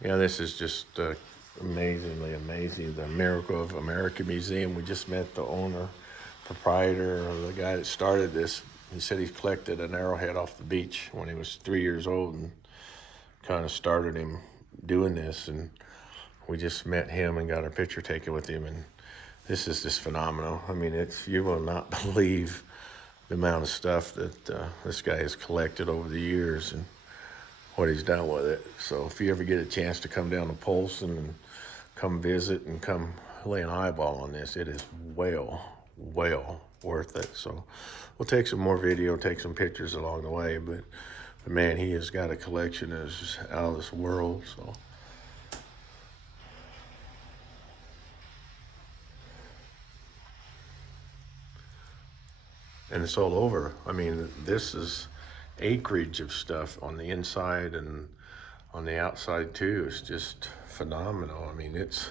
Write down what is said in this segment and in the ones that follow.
Yeah, this is just amazingly amazing. The Miracle of America Museum. We just met the owner, proprietor, or the guy that started this. He said he collected an arrowhead off the beach when he was 3 years old and kind of started him doing this. And we just met him and got our picture taken with him. And this is just phenomenal. I mean, you will not believe the amount of stuff that this guy has collected over the years and what he's done with it. So if you ever get a chance to come down to Polson and come visit and come lay an eyeball on this, it is well worth it. So we'll take some more video, take some pictures along the way, but man, he has got a collection that's just out of this world. So and it's all over. I mean, this is acreage of stuff on the inside and on the outside too. It's just phenomenal. I mean, it's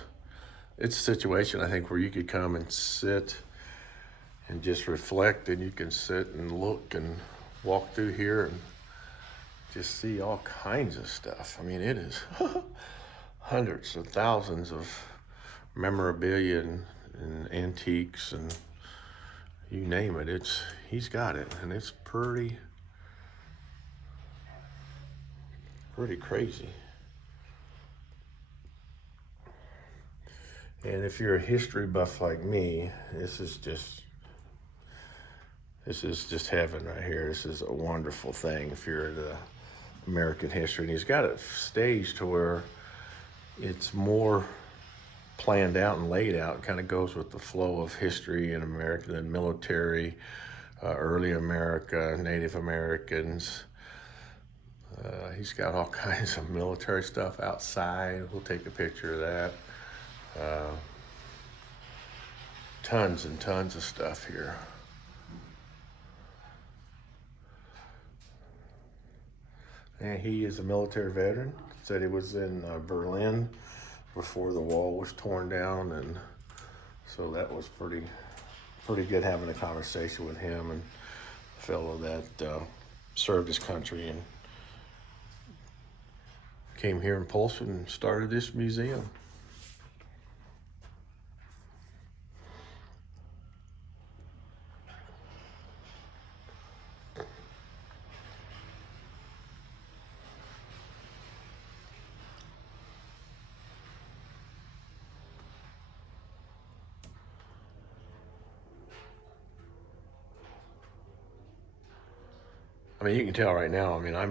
a situation, I think, where you could come and sit and just reflect, and you can sit and look and walk through here and just see all kinds of stuff. I mean, it is hundreds of thousands of memorabilia and antiques and you name it. He's got it, and it's pretty crazy. And if you're a history buff like me, this is just heaven right here. This is a wonderful thing if you're into American history. And he's got it staged to where it's more planned out and laid out. It kind of goes with the flow of history in America, the military, early America, Native Americans. He's got all kinds of military stuff outside. We'll take a picture of that. Tons and tons of stuff here. And he is a military veteran. Said he was in Berlin before the wall was torn down, and so that was pretty good having a conversation with him and a fellow that served his country and came here in Polson and started this museum. I mean, you can tell right now. I mean, I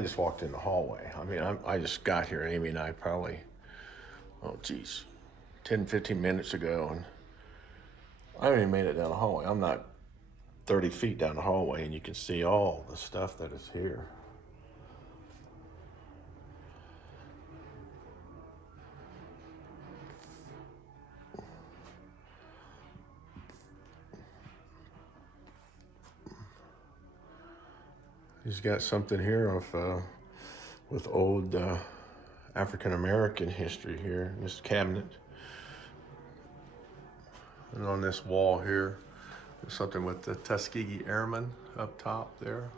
just walked in the hallway. I mean, I just got here. Amy and I probably, oh geez, 10, 15 minutes ago, and I haven't even made it down the hallway. I'm not 30 feet down the hallway, and you can see all the stuff that is here. He's got something here of with old African American history here in this cabinet. And on this wall here, there's something with the Tuskegee Airmen up top there.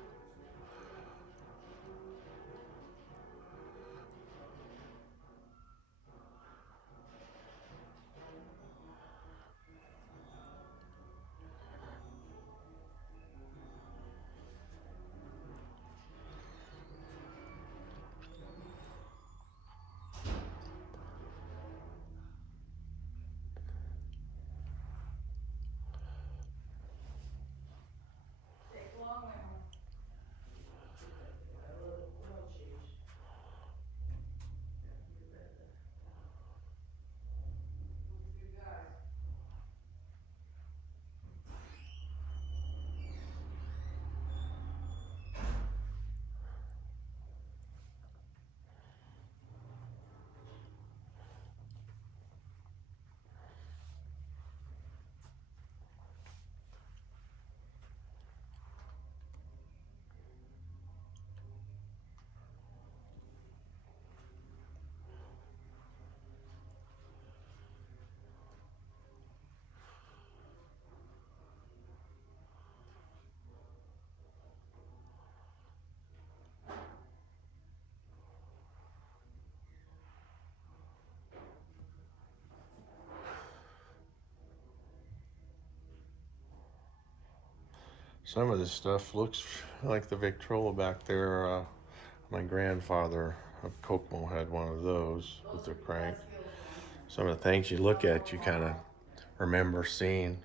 Some of this stuff looks like the Victrola back there. My grandfather of Kokomo had one of those with the crank. Some of the things you look at, you kind of remember seeing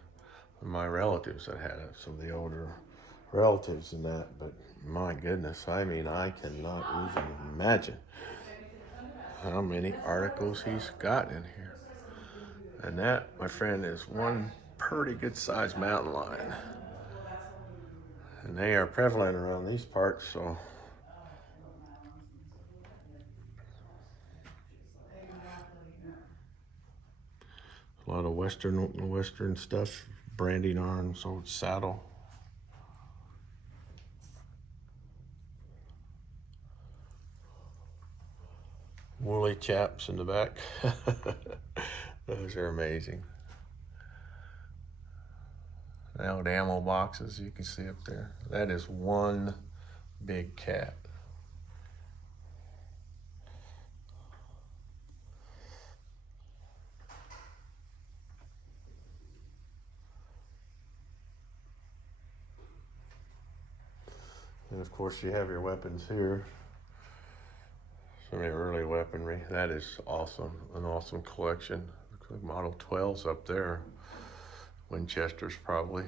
my relatives that had it, some of the older relatives and that. But my goodness, I mean, I cannot even imagine how many articles he's got in here. And that, my friend, is one pretty good sized mountain lion. And they are prevalent around these parts, so. A lot of western stuff, branding arms, old saddle. Woolly chaps in the back. Those are amazing. The old ammo boxes you can see up there. That is one big cat. And of course you have your weapons here. Some of the early weaponry. That is awesome. An awesome collection. Looks like Model 12's up there. Winchester's probably.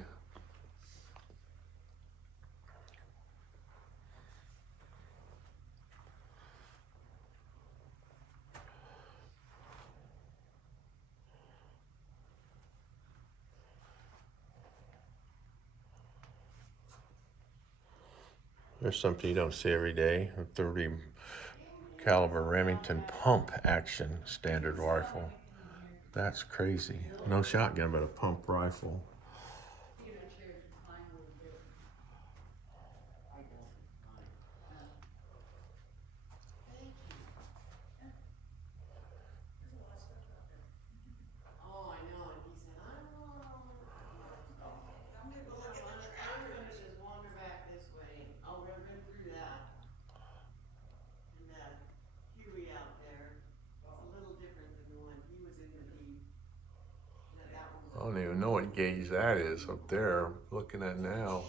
There's something you don't see every day. A 30 caliber Remington pump action standard rifle. That's crazy. No shotgun, but a pump rifle. I don't even know what gauge that is up there. I'm looking at now.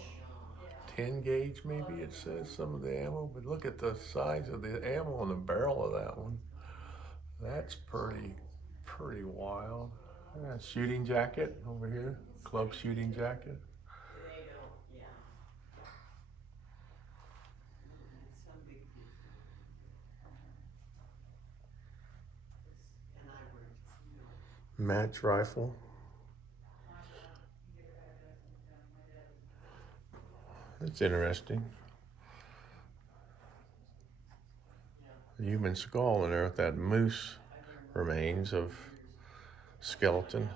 10 gauge maybe it says some of the ammo, but look at the size of the ammo on the barrel of that one. That's pretty wild. Yeah, shooting jacket over here, club shooting jacket. Match rifle. That's interesting. The human skull in there with that moose remains of skeleton.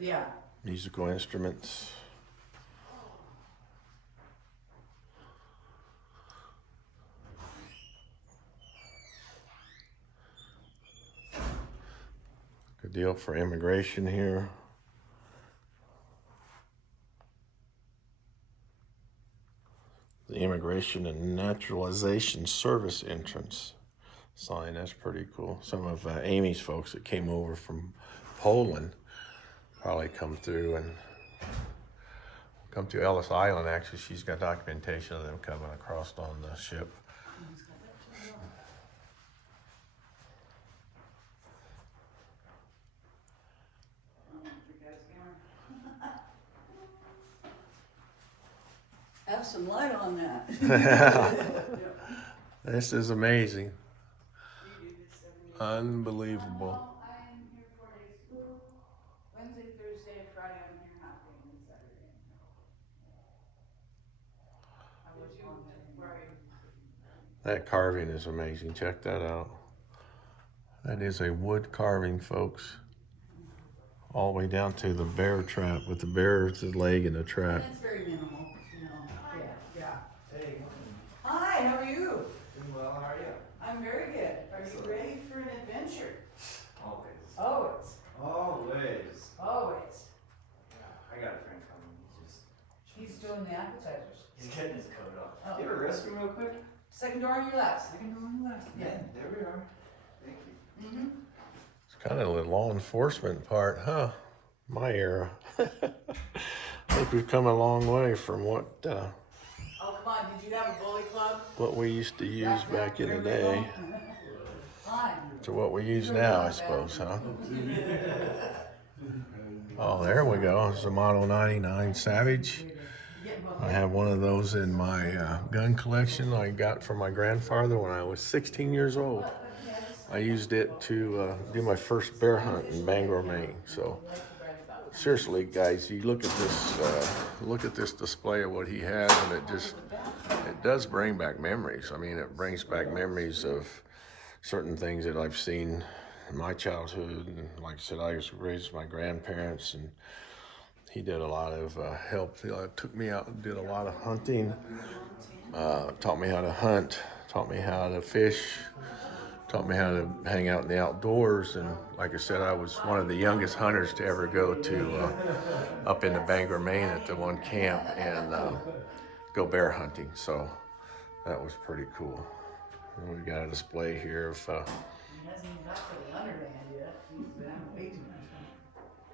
Yeah. Musical instruments. Good deal for immigration here. The Immigration and Naturalization Service entrance sign, that's pretty cool. Some of Amy's folks that came over from Poland probably come through Ellis Island. Actually, she's got documentation of them coming across on the ship. Have some light on that. This is amazing. Unbelievable. I'm here 4 days. Wednesday, Thursday, Friday I'm here half day, and Saturday I'm here. I was on Friday. That carving is amazing. Check that out. That is a wood carving, folks. All the way down to the bear trap with the bear's leg in the trap. That's very minimal, you know. Yeah. Hey. Hi, how are you? Doing well, how are you? I'm very good. Are you ready for an adventure? Always. Always. Always. doing the appetizers. He's getting his coat off. Oh. Do you have a restroom real quick? Second door on your left. Second door on the left. Yeah. There we are. Thank you. Mm-hmm. It's kind of the law enforcement part, huh? My era. I think we've come a long way from what Oh, come on, did you have a bully club? we used to use back in the day Fine. to what we use now, I suppose, huh? Oh, there we go. It's a Model 99 Savage. I have one of those in my gun collection I got from my grandfather when I was 16 years old. I used it to do my first bear hunt in Bangor, Maine. So seriously, guys, you look at this display of what he has, and it does bring back memories. I mean, it brings back memories of certain things that I've seen in my childhood. And like I said, I was raised with my grandparents, and he did a lot of help. He took me out and did a lot of hunting, taught me how to hunt, taught me how to fish, taught me how to hang out in the outdoors. And like I said, I was one of the youngest hunters to ever go to up into Bangor, Maine at the one camp and go bear hunting. So that was pretty cool. And we got a display here of He hasn't even got to the underhand yet. He's been out way too much.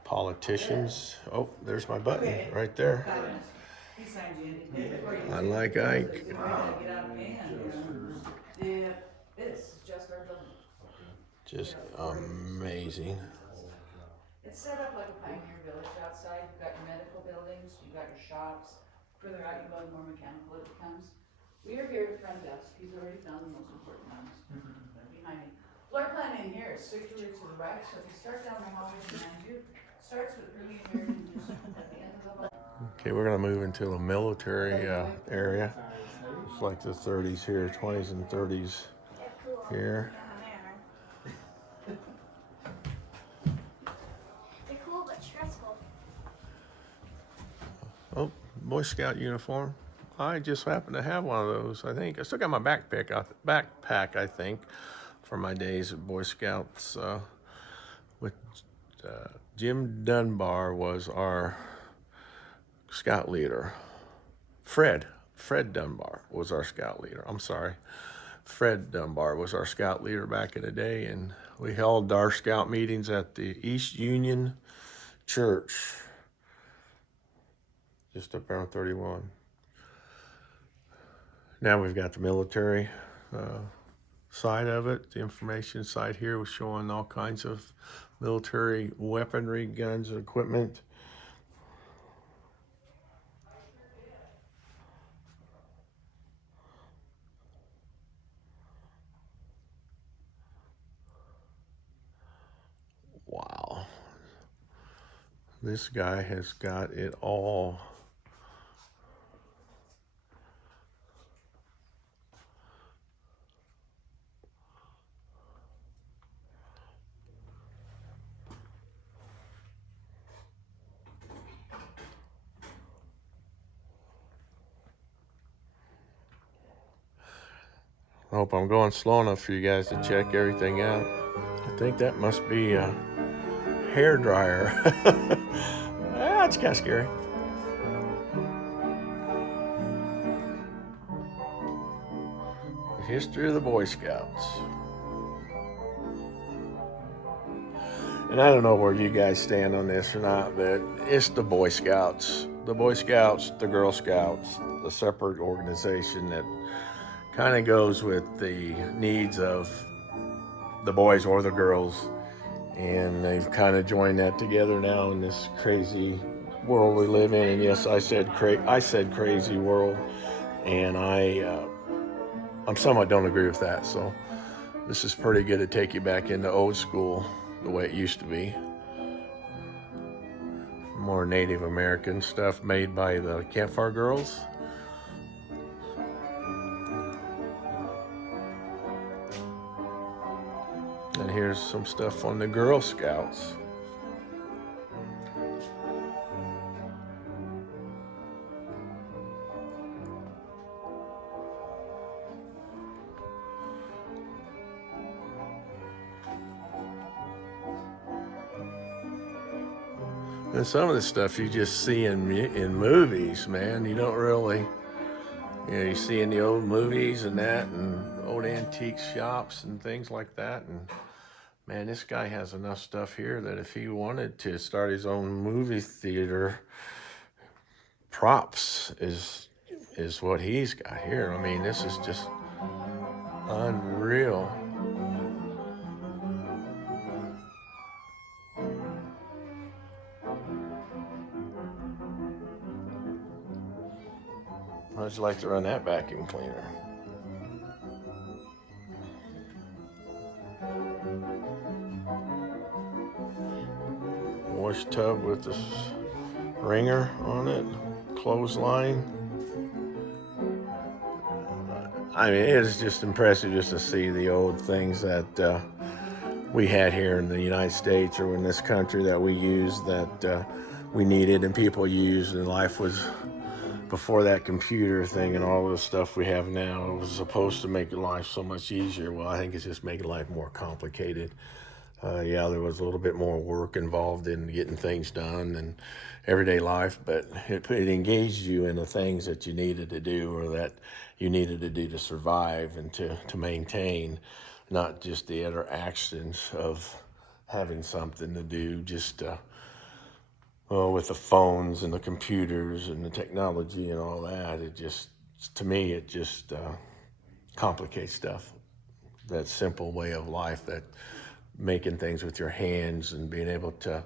politicians. Oh, there's my button right there. He signed you in. Before you I like Ike. get out of hand, you know. Yeah, this is just our building. Just amazing. It's set up like a pioneer village outside. You've got your medical buildings, you've got your shops. Further out, you go, the more mechanical it becomes. We are here at front desk. He's already found the most important ones. They're behind me. Floor plan in here is circular to the right, so if you start down the hallway behind you, starts with really here and just at the end of the hall. Okay, we're gonna move into a military area. It's like the 30s here, 20s and 30s here. They're cool but stressful. Oh, Boy Scout uniform. I just happen to have one of those. I think I still got my backpack. I think, from my days at Boy Scouts. With Jim Dunbar was our scout leader. Fred Dunbar was our scout leader. I'm sorry. Fred Dunbar was our scout leader back in the day, and we held our scout meetings at the East Union Church, just up there on 31. Now we've got the military side of it. The information side here was showing all kinds of military weaponry, guns, and equipment. Wow. This guy has got it all. I hope I'm going slow enough for you guys to check everything out. I think that must be a hair dryer. That's kind of scary. The history of the Boy Scouts. And I don't know where you guys stand on this or not, but it's the Boy Scouts. The Boy Scouts, the Girl Scouts, the separate organization that kind of goes with the needs of the boys or the girls, and they've kind of joined that together now in this crazy world we live in. And yes, I said crazy world, and I'm somewhat don't agree with that. So this is pretty good to take you back into old school, the way it used to be. More Native American stuff made by the Campfire Girls. And here's some stuff on the Girl Scouts. And some of the stuff you just see in movies, man. You don't really, you see in the old movies and that, and old antique shops and things like that. And man, this guy has enough stuff here that if he wanted to start his own movie theater, props is what he's got here. I mean, this is just unreal. How'd you like to run that vacuum cleaner? Wash tub with this ringer on it, clothesline. I mean, it is just impressive just to see the old things that we had here in the United States or in this country that we used, that we needed and people used, and life was before that computer thing and all the stuff we have now. It was supposed to make life so much easier. Well, I think it's just making life more complicated. Yeah, there was a little bit more work involved in getting things done and everyday life, but it engaged you in the things that you needed to do or that you needed to do to survive and to maintain, not just the interactions of having something to do, just well, with the phones and the computers and the technology and all that. It just, to me, it just complicates stuff. That simple way of life, that making things with your hands and being able to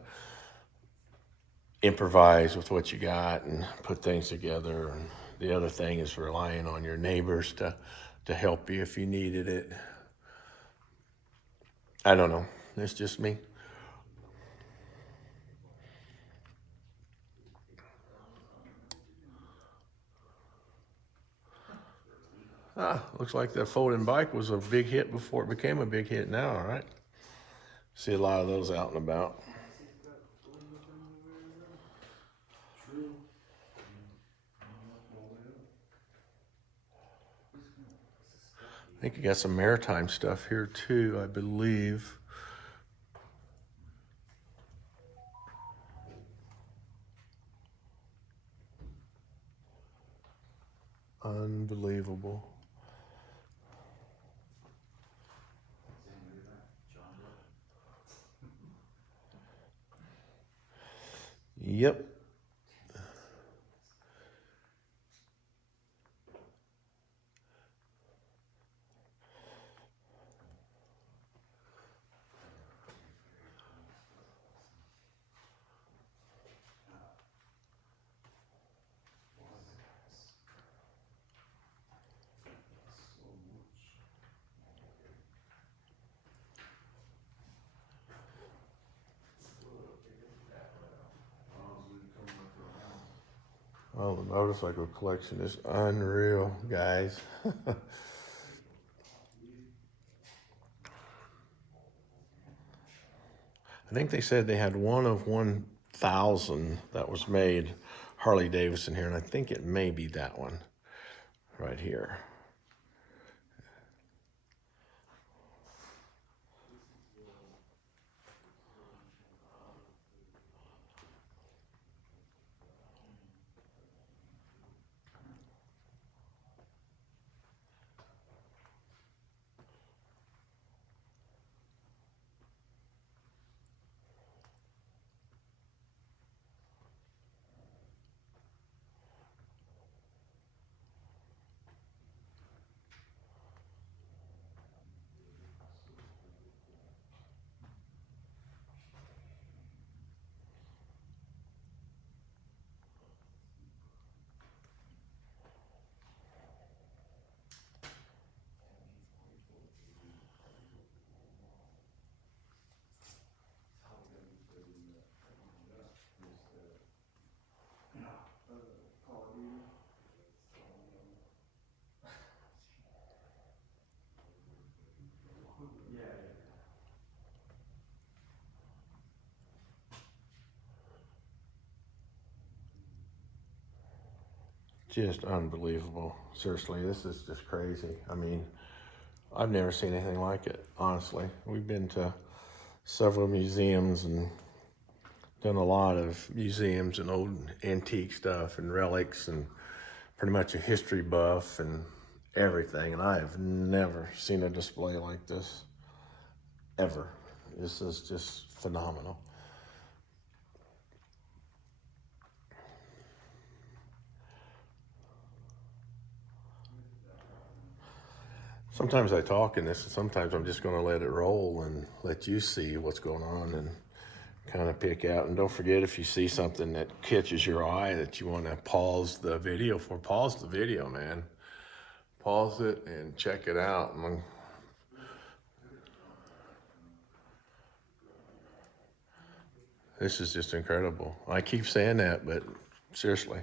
improvise with what you got and put things together. And the other thing is relying on your neighbors to help you if you needed it. I don't know. It's just me. Looks like that folding bike was a big hit before it became a big hit now, all right? See a lot of those out and about. I think you got some maritime stuff here too, I believe. Unbelievable. Yep. Oh, the motorcycle collection is unreal, guys. I think they said they had one of 1,000 that was made Harley Davidson here, and I think it may be that one right here. Just unbelievable. Seriously, this is just crazy. I mean, I've never seen anything like it, honestly. We've been to several museums and done a lot of museums and old antique stuff and relics and pretty much a history buff and everything. And I have never seen a display like this, ever. This is just phenomenal. Sometimes I talk in this, and sometimes I'm just going to let it roll and let you see what's going on and kind of pick out. And don't forget, if you see something that catches your eye that you want to pause the video for, pause the video, man. Pause it and check it out. This is just incredible. I keep saying that, but seriously,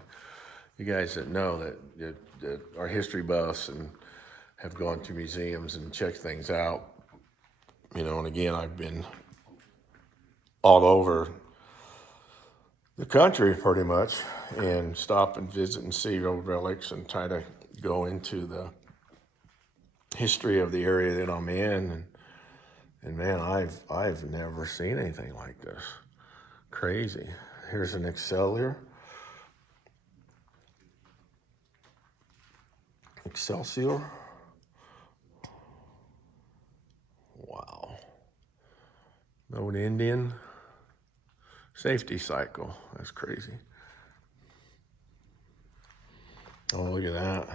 you guys that know that are history buffs and have gone to museums and checked things out, you know, and again, I've been all over the country pretty much and stop and visit and see old relics and try to go into the history of the area that I'm in. And man, I've never seen anything like this. Crazy. Here's an Excelsior. Wow. Old Indian safety cycle. That's crazy. Oh, look at that.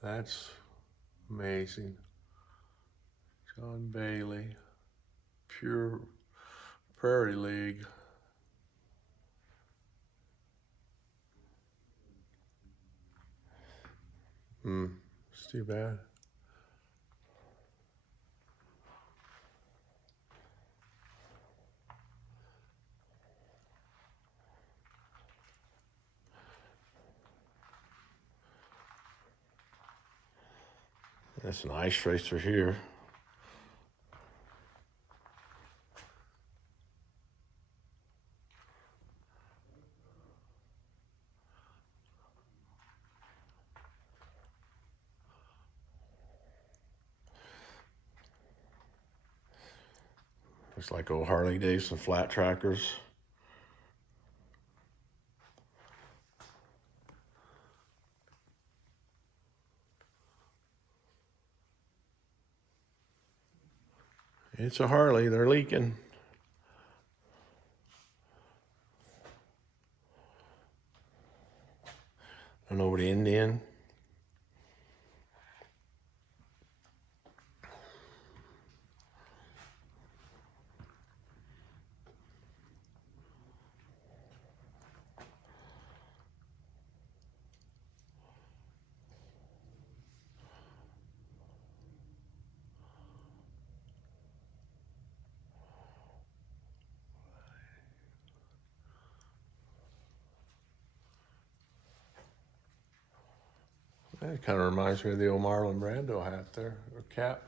That's amazing. John Bailey, Pure Prairie League. It's too bad. That's an ice racer here. Looks like old Harley Davidson flat trackers. It's a Harley, they're leaking. An old Indian. That kind of reminds me of the old Marlon Brando hat there, or cap.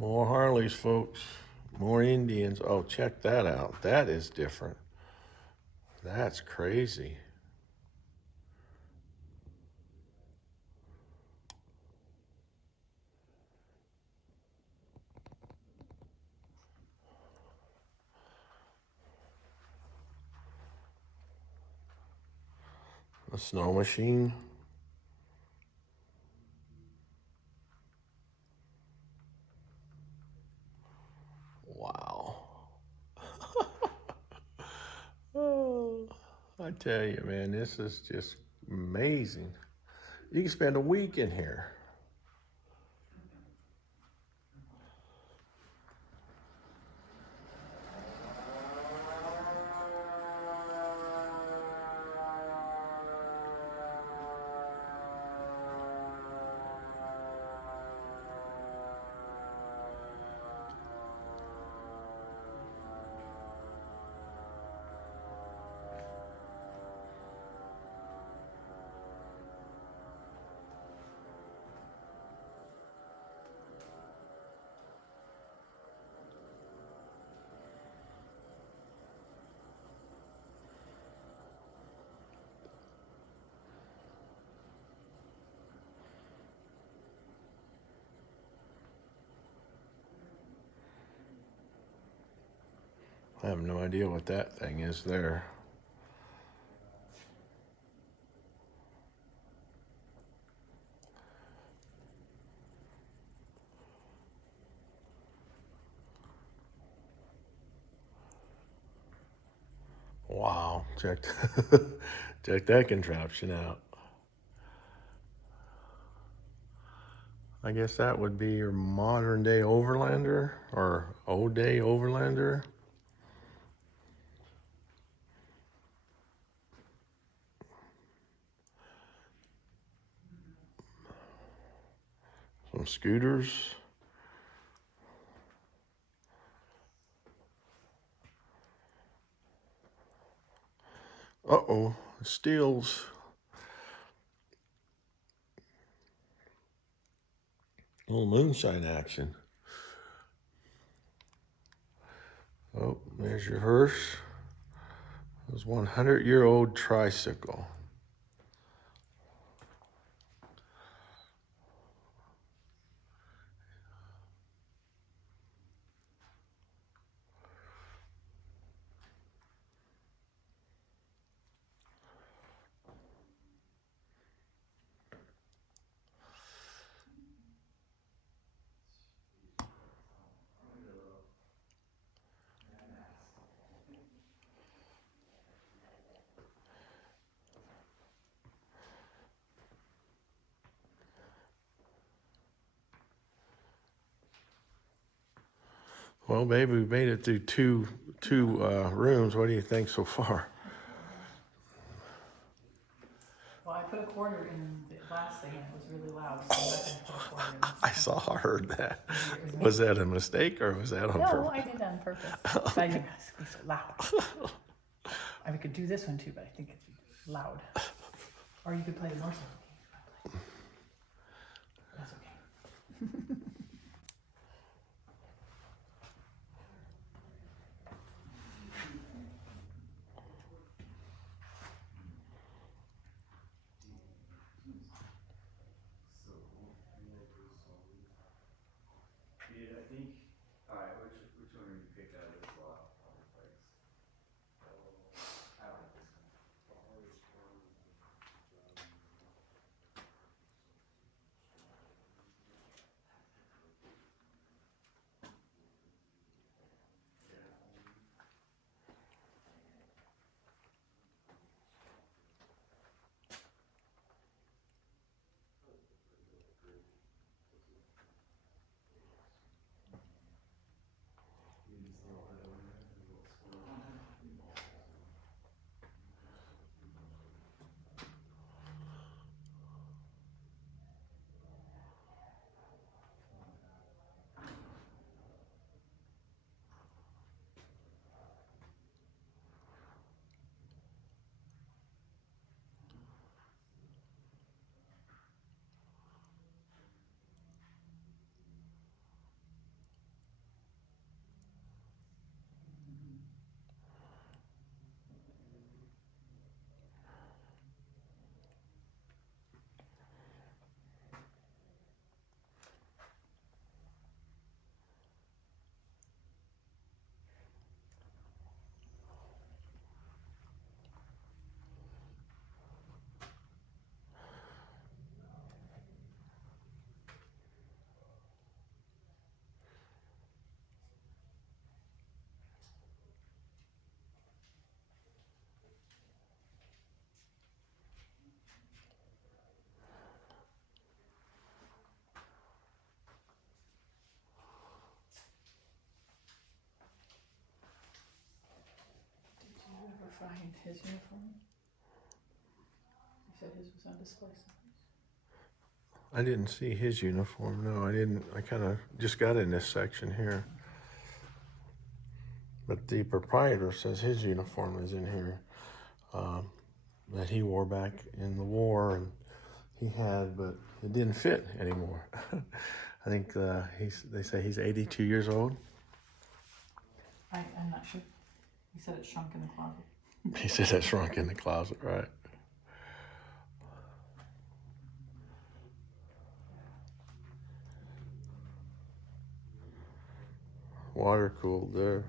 More Harleys, folks. More Indians. Oh, check that out. That is different. That's crazy. A snow machine. Wow. Oh, I tell you, man, this is just amazing. You can spend a week in here. I have no idea what that thing is there. Wow, check, check that contraption out. I guess that would be your modern day overlander or old day overlander. Some scooters. Uh-oh, steels. A little moonshine action. Oh, there's your hearse. It was 100-year-old tricycle. Well, baby, we made it through two rooms. What do you think so far? Well, I put a quarter in the last thing and it was really loud, so I'm not gonna put a quarter in this. I saw, heard that. Was that a mistake or was that on No, purpose? I did that on purpose. But I didn't be so loud. I mean, we could do this one too, but I think it's loud. Or you could play the Morse game. That's okay. I think, alright, which one are you picked out of this lot? I like this one. Did you ever find his uniform? You said his was on display someplace. I didn't see his uniform. No, I didn't. I kind of just got in this section here. But the proprietor says his uniform is in here that he wore back in the war and he had, but it didn't fit anymore. I think they say he's 82 years old. I'm not sure. He said it shrunk in the closet. He said that shrunk in the closet, right? Water cooled there.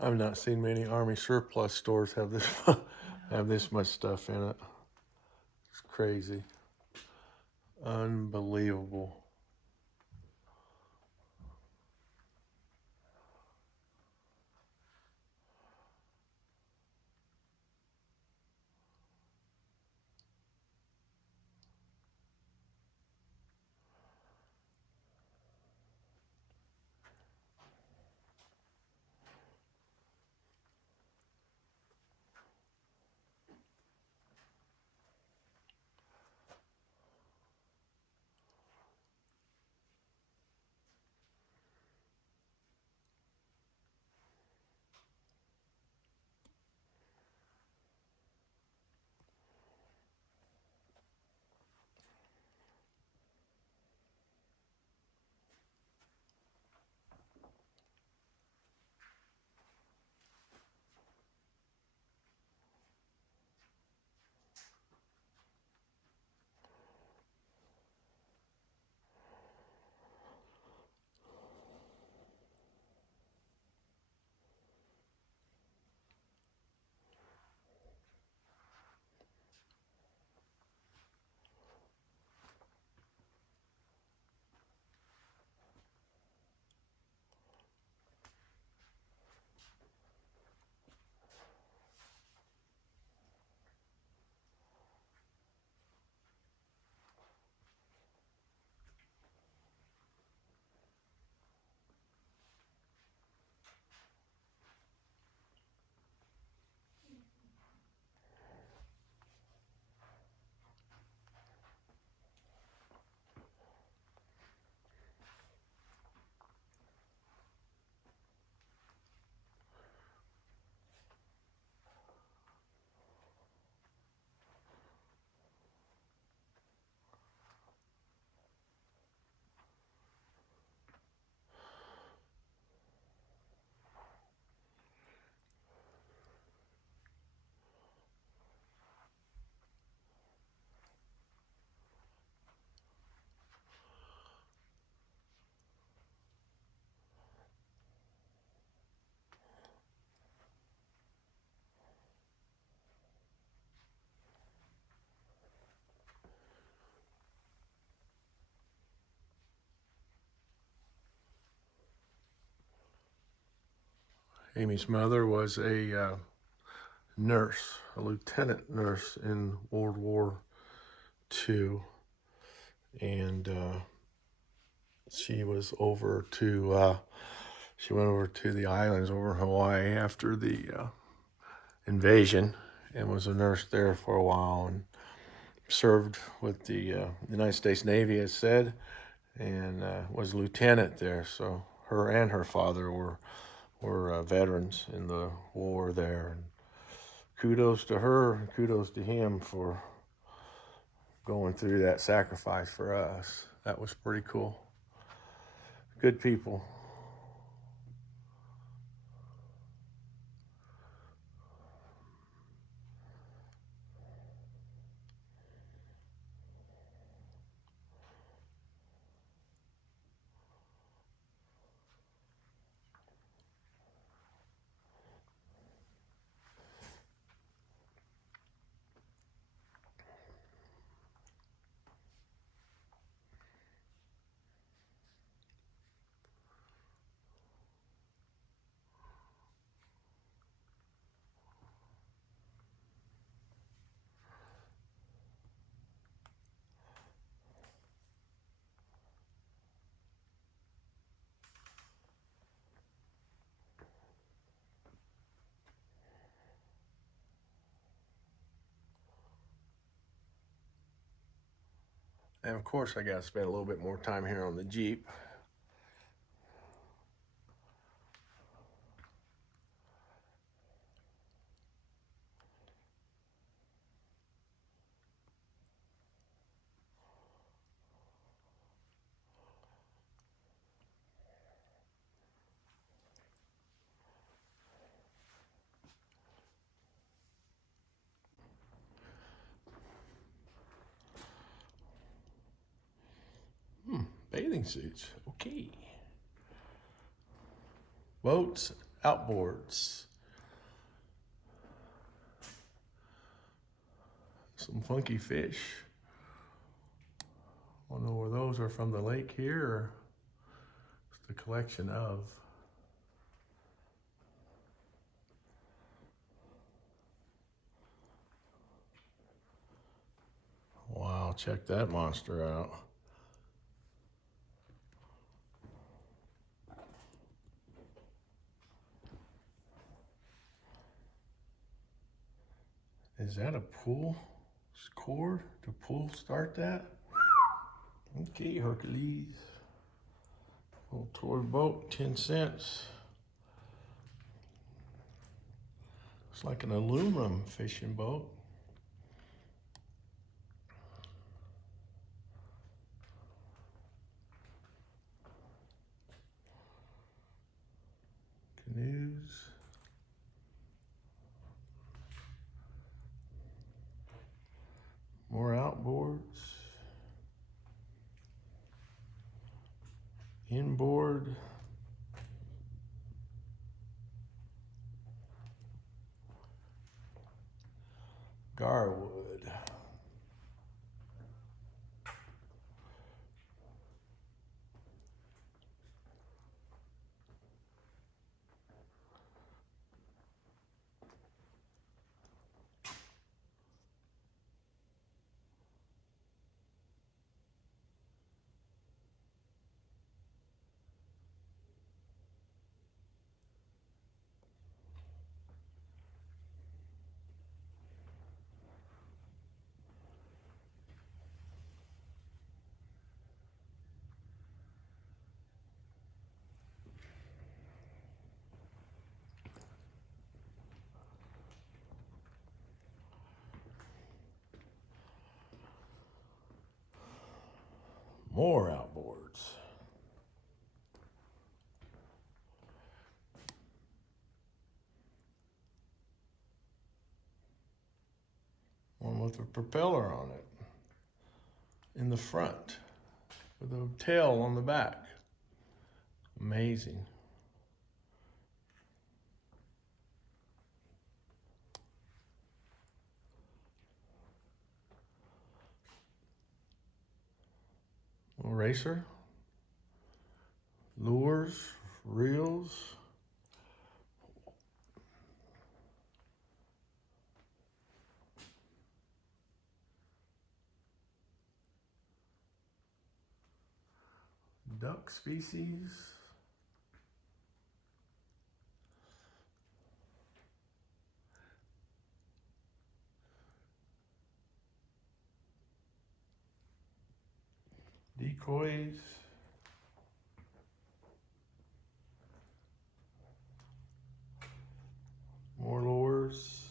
I've not seen many Army surplus stores have this have this much stuff in it. It's crazy. Unbelievable. Amy's mother was a nurse, a lieutenant nurse in World War II, and she was over to she went over to the islands over in Hawaii after the invasion, and was a nurse there for a while, and served with the United States Navy, as said, and was a lieutenant there. So her and her father were veterans in the war there. And kudos to her, and kudos to him for going through that sacrifice for us. That was pretty cool. Good people. And of course, I got to spend a little bit more time here on the Jeep. Bathing suits, okay. Boats outboards. Some funky fish. I don't know where those are from the lake here or it's the collection of. Wow, check that monster out. Is that a pull cord to pull start that? Okay, Hercules. Little toy boat, 10 cents. It's like an aluminum fishing boat. Canoes. More outboards. Inboard. Garwood. More outboards. One with a propeller on it in the front with a tail on the back. Amazing. Little racer. Lures, reels. Duck species. Decoys. More lures.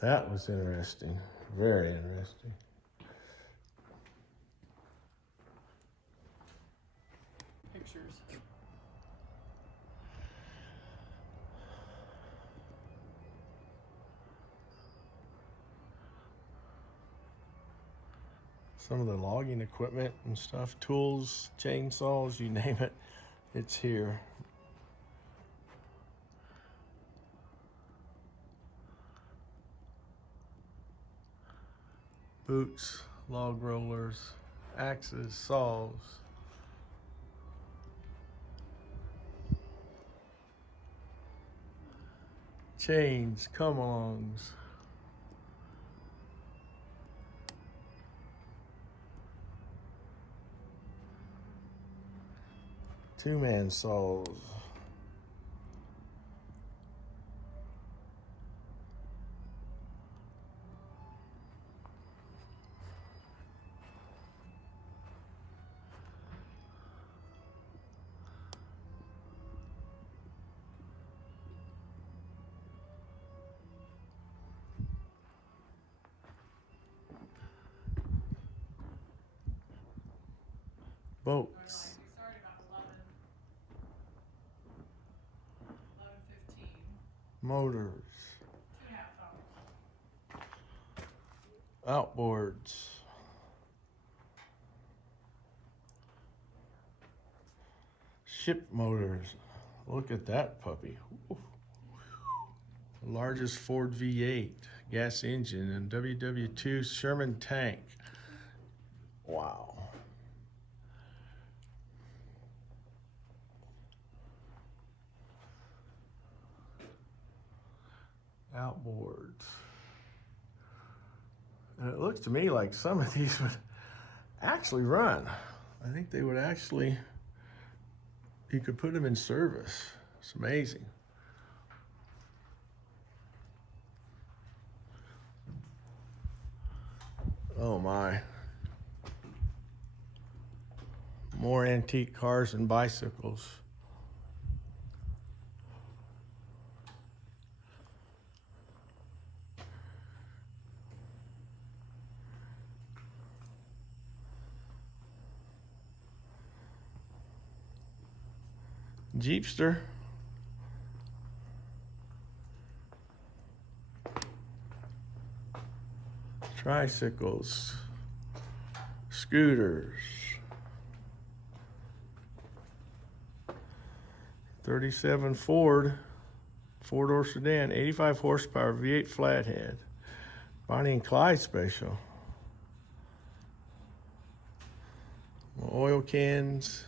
That was interesting. Very interesting. Pictures. Some of the logging equipment and stuff, tools, chainsaws, you name it, it's here. Boots, log rollers, axes, saws. Chains, come-alongs. Two-man saws. boats. We started about 11:15. Motors. 2.5 hours. Outboards. Ship motors. Look at that puppy. Ooh. Largest Ford V8 gas engine and WW2 Sherman tank. Wow. Outboards. And it looks to me like some of these would actually run. I think they would actually, you could put them in service. It's amazing. Oh my. More antique cars and bicycles. Jeepster. Tricycles. Scooters. 37 Ford, four-door sedan, 85 horsepower, V8 flathead. Bonnie and Clyde special. Oil cans.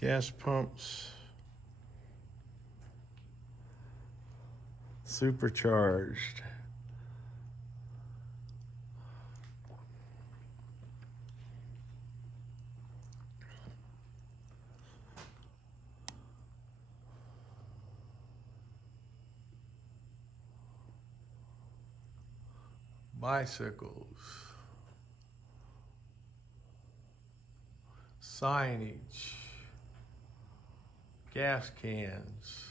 Gas pumps. Supercharged. Bicycles. Signage. Gas cans.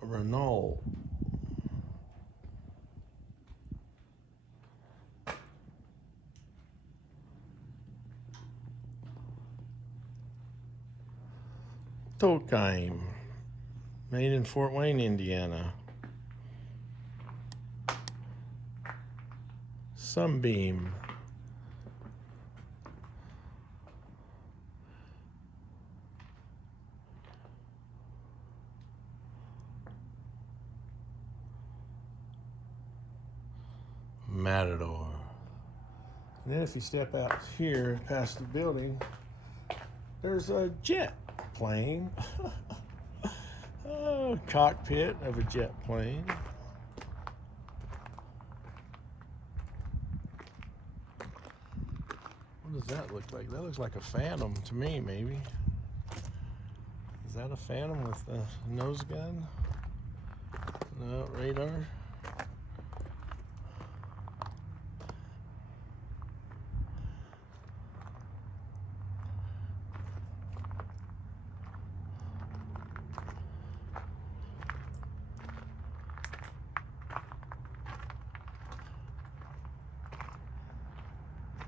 A Renault. Tokheim, made in Fort Wayne, Indiana. Sunbeam. Matador. And then if you step out here past the building, there's a jet plane. Oh, cockpit of a jet plane. What does that look like? That looks like a Phantom to me, maybe. Is that a Phantom with a nose gun? No, radar.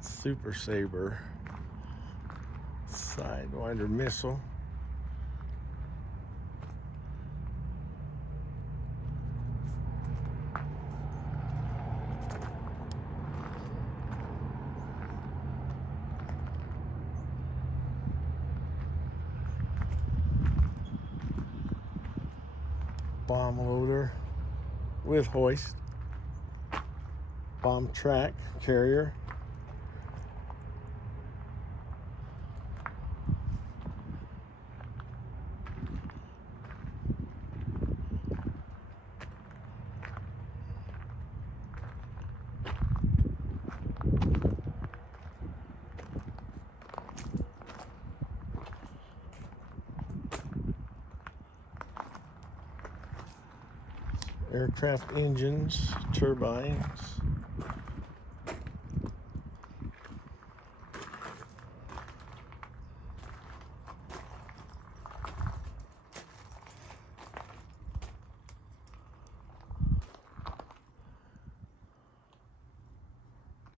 Super Saber, Sidewinder missile. Bomb loader with hoist. Bomb track carrier. aircraft engines, turbines.